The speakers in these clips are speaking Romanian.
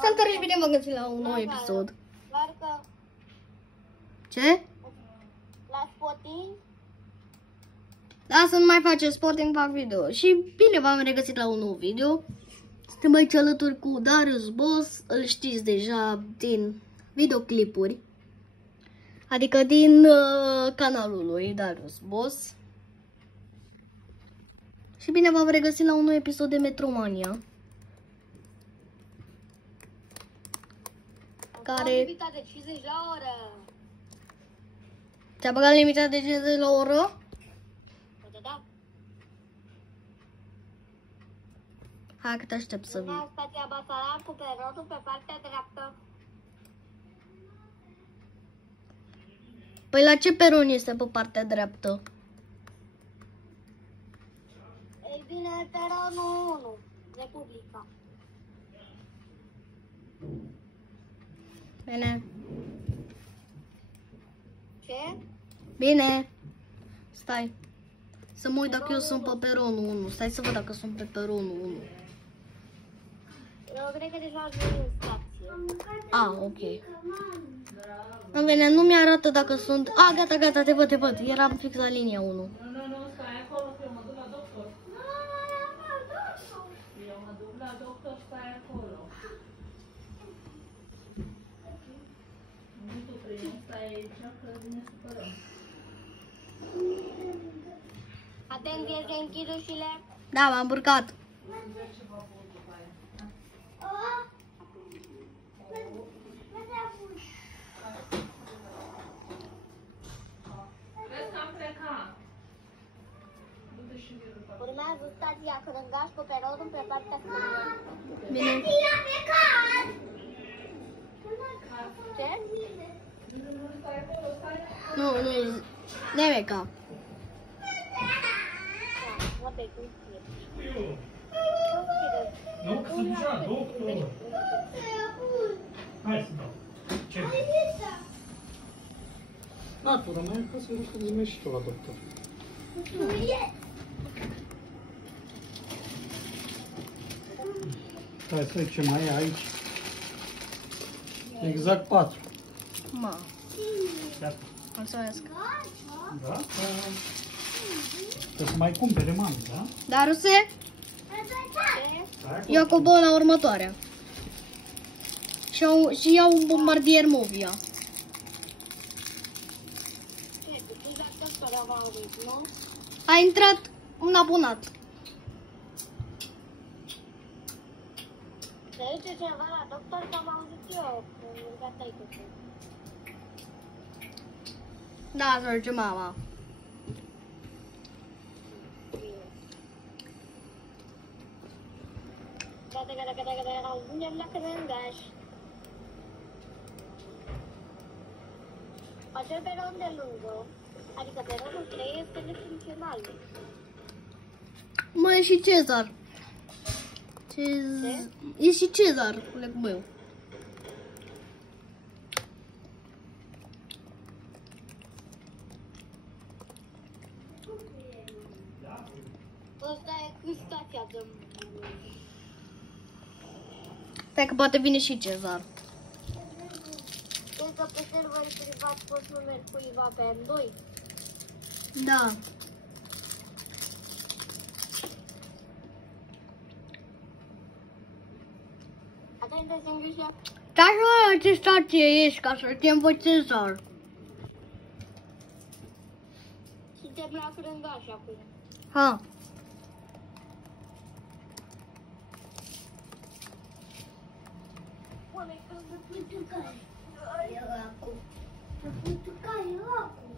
Salutare și bine v-am găsit la un nou episod. Ce? La spotting? Da, să nu mai face spotting, fac video. Și bine v-am regăsit la un nou video. Suntem aici alături cu Darius Boss. Îl știți deja din videoclipuri. Adică din canalul lui Darius Boss. Și bine v-am regăsit la un nou episod de Metromania. Care... limita de 50 la oră. Ți-a băgat limita de 50 la oră? Da. Hai că te aștept să vii. Stația Basarab cu peronul pe partea dreaptă. Păi la ce peron este pe partea dreaptă? Ei bine, peronul 1, Republica. Bine. Ce? Bine. Stai. Să mă uit dacă eu sunt pe peronul 1. Stai să văd dacă sunt pe peronul 1. Eu cred că deja ajung în stație. Ah, ok. În bine, nu mi-arată dacă sunt... Ah, gata, gata, te văd. Eram fix la linia 1. Nu, stai acolo că eu mă duc la doctor. Eu mă duc la doctor, stai acolo. Nu tu prind, stai aici că ne supărăm. Atenție, se închid ușile. Da, m-am burcat. Vezi că am plecat. Du-te și vii după. Urmează stația Crângaș cu peronul pe partea stângă. Bine. Ce? Nu, Nemeca. Mă pe cum e. Nu, că sunt deja doctor. Hai să dau. Ce? Natura, mai ca să mergi și tu la doctor. Stai să ce mai e aici. Exact 4. Ma. Gata. Mulțumesc. Gata. Trebuie să mai cumpere mami, da? Daruse, Stai, eu cobor la următoarea. Și iau un bombardier Movia. A intrat un abonat. Se duce cineva la doctor, că am auzit eu. Gata, e cu Da, să duce mama. Gata, ajungem la Crângaș. Acel peron de lângă, adică peronul 3 este nefuncțional. Mă, e și Cezar. E și Cezar, colegul meu. Ăsta e cu stația de... Stai că poate vine și Cezar. Cred că pe server privat poți să mergi cuiva pe M2. Da. Atenție, se îngrijă. Stai să ce stație ești ca să știm pe Cezar. Suntem la Crângaș acum. Ha. Oameni, că să putu care. Era acum. Să putu care era acum.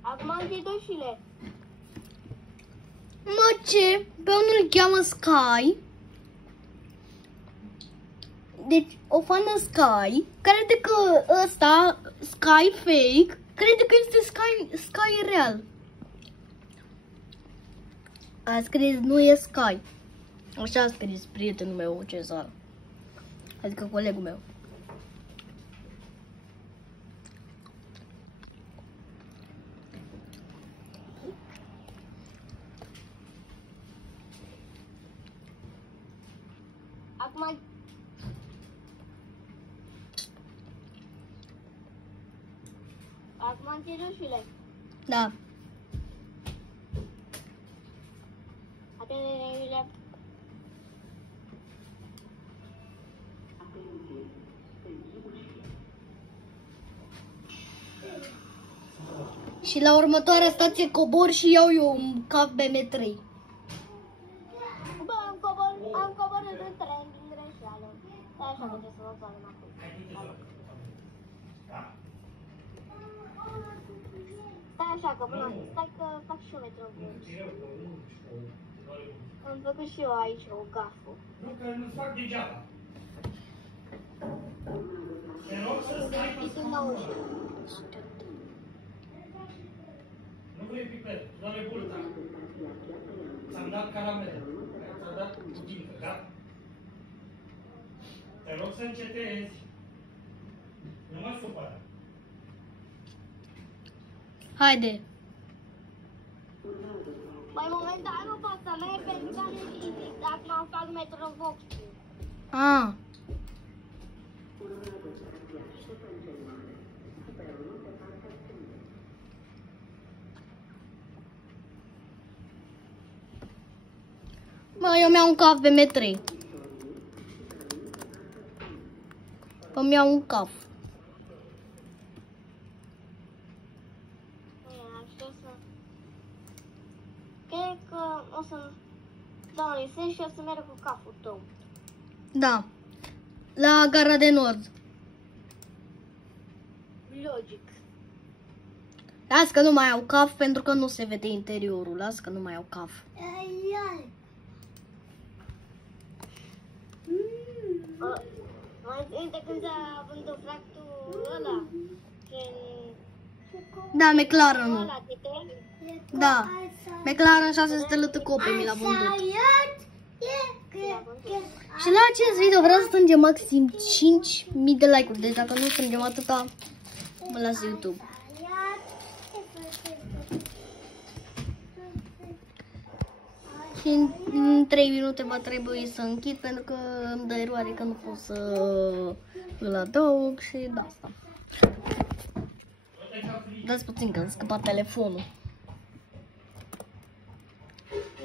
Acum închid ușile. Mă, ce? Pe unul îl cheamă Sky. Deci, o fană Sky, crede că ăsta, Sky fake, crede că este Sky real. A scris nu e Sky. Așa a scris prietenul meu, Cezar. Adică colegul meu. Acum închid ușile. Da. Atende, Iulia. Și la următoarea stație cobor și iau eu un cap BM3. Bă, am coborât în tren din greșeală. Stai așa că trebuie să vă țarăm acum. Stai așa că până stai că fac și eu metro. Am făcut și eu aici o gafă. Nu, că nu-ți fac degeaba. Te rog să stai pe scaun. Nu vrei pipet, doamne burta. Ți-am dat caramele. Ți-am dat putincă, da? Te rog să încetezi. Nu mă supăra. Haide. Mai momentan nu pot să merg pentru că nu fizic, dacă mă fac Metrovox. Ah. Mă, eu mi-au un caf BM3. Îmi iau un caf. Cred că o să dau licență și o să merg cu capul tău. Da. La Gara de Nord. Logic. Las că nu mai au caf pentru că nu se vede interiorul. Las că nu mai au caf. Mai țin de când a vândut fractul ăla? Da, McLaren. Ăla, Da. McLaren 600 LT-cope mi l-a vândut. Și la acest video vreau să strângem maxim 5.000 de like-uri. Deci dacă nu strângem atâta, mă las YouTube. Și în 3 minute va trebui să închid pentru că îmi dă eroare că nu pot să îl adaug și de asta. Dați puțin că îmi scăpa telefonul.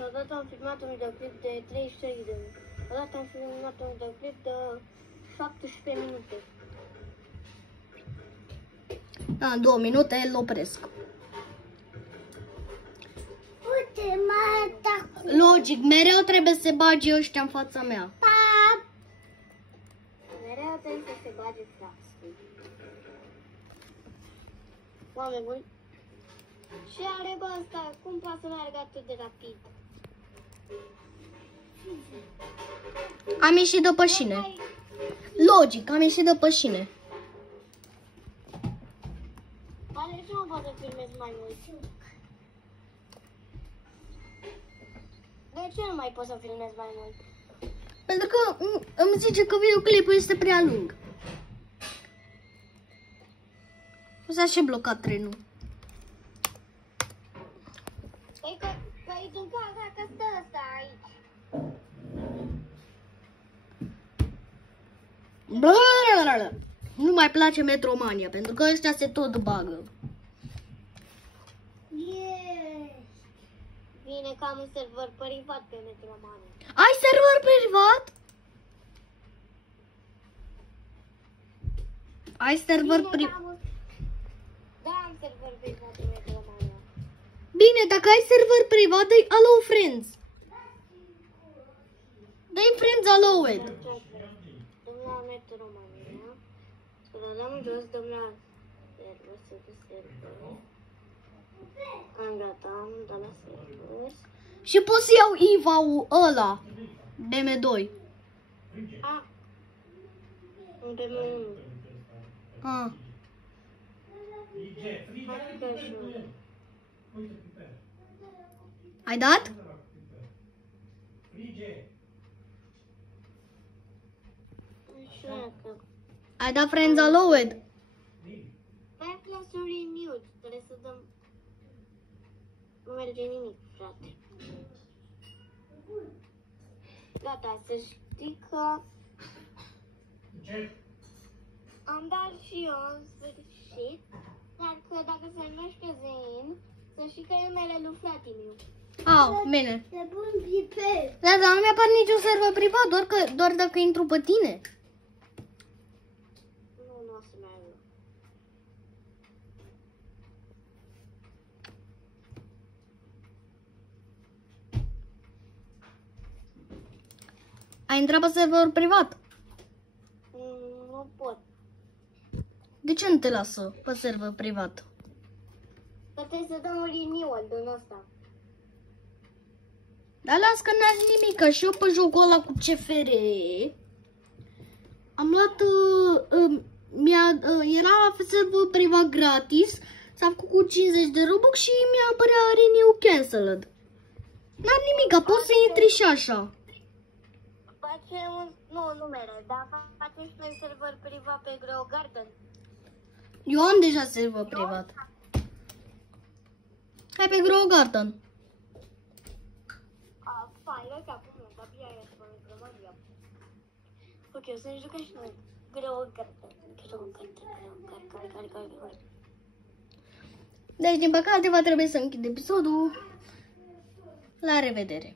Odată am filmat un videoclip de 33 de minute. Odată am filmat un videoclip de 17 minute. Da, în 2 minute îl opresc. Uite, mai atac. Logic, mereu trebuie să se bage ăștia în fața mea. Mereu trebuie să se bage frații. Oameni buni. Și are bă ăsta, cum poate să meargă atât de rapid? Am ieșit de pe șine. Logic, am ieșit de pe șine. Dar de ce nu pot să filmez mai mult? De ce nu mai pot să filmez mai mult? Pentru că îmi zice că videoclipul este prea lung. O să și blocat trenul. Păi că din cauza că stă ăsta aici. Blablabla. Nu mai place Metromania, pentru că ăștia se tot bagă. Bine că am un server privat pe Metromania. Ai server privat? Ai server privat? Da, am server privat pe Metromania. Bine, dacă ai server privat, dă-i allow friends. Dă-i friends allowed. Dăm la Metromania. Să dăm în jos, dăm la server, server. Am gata, am dat la server. Și pot să iau IVA-ul ăla. BM2. A. Un BM1. Ah. Hai că și Ai dat? Lige. Nu știu dacă... Ai dat friends allowed. Mai clasul renewed, trebuie să dăm... Nu merge nimic, frate. Gata, să știi că Ce? am dat și eu în sfârșit, dar că dacă se numește Zein, să știi că e numele lui fratimiu. Bine. E bun pipet. Da, dar nu mi-apare niciun server privat, doar dacă intru pe tine. Nu o să meargă. Ai intrat pe server privat. Nu pot. De ce nu te lasă pe server privat? Că trebuie să dăm un renewal din ăsta. Dar las că n-are nimic, că și eu pe jocul ăla cu CFR am luat, era server privat gratis, s-a făcut cu 50 de Robux și mi-a apărea renew cancelled. N-am nimic, poți să intri și așa. Facem un... Nu mere, dar facem și noi server privat pe Grow Garden. Eu am deja server privat. Hai pe Grow Garden. Fai, lăsa acum, dar bine aia să mă grămăria. Ok, o să ne jucăm și noi. Grow Garden. Deci, din păcate, va trebui să închid episodul. La revedere!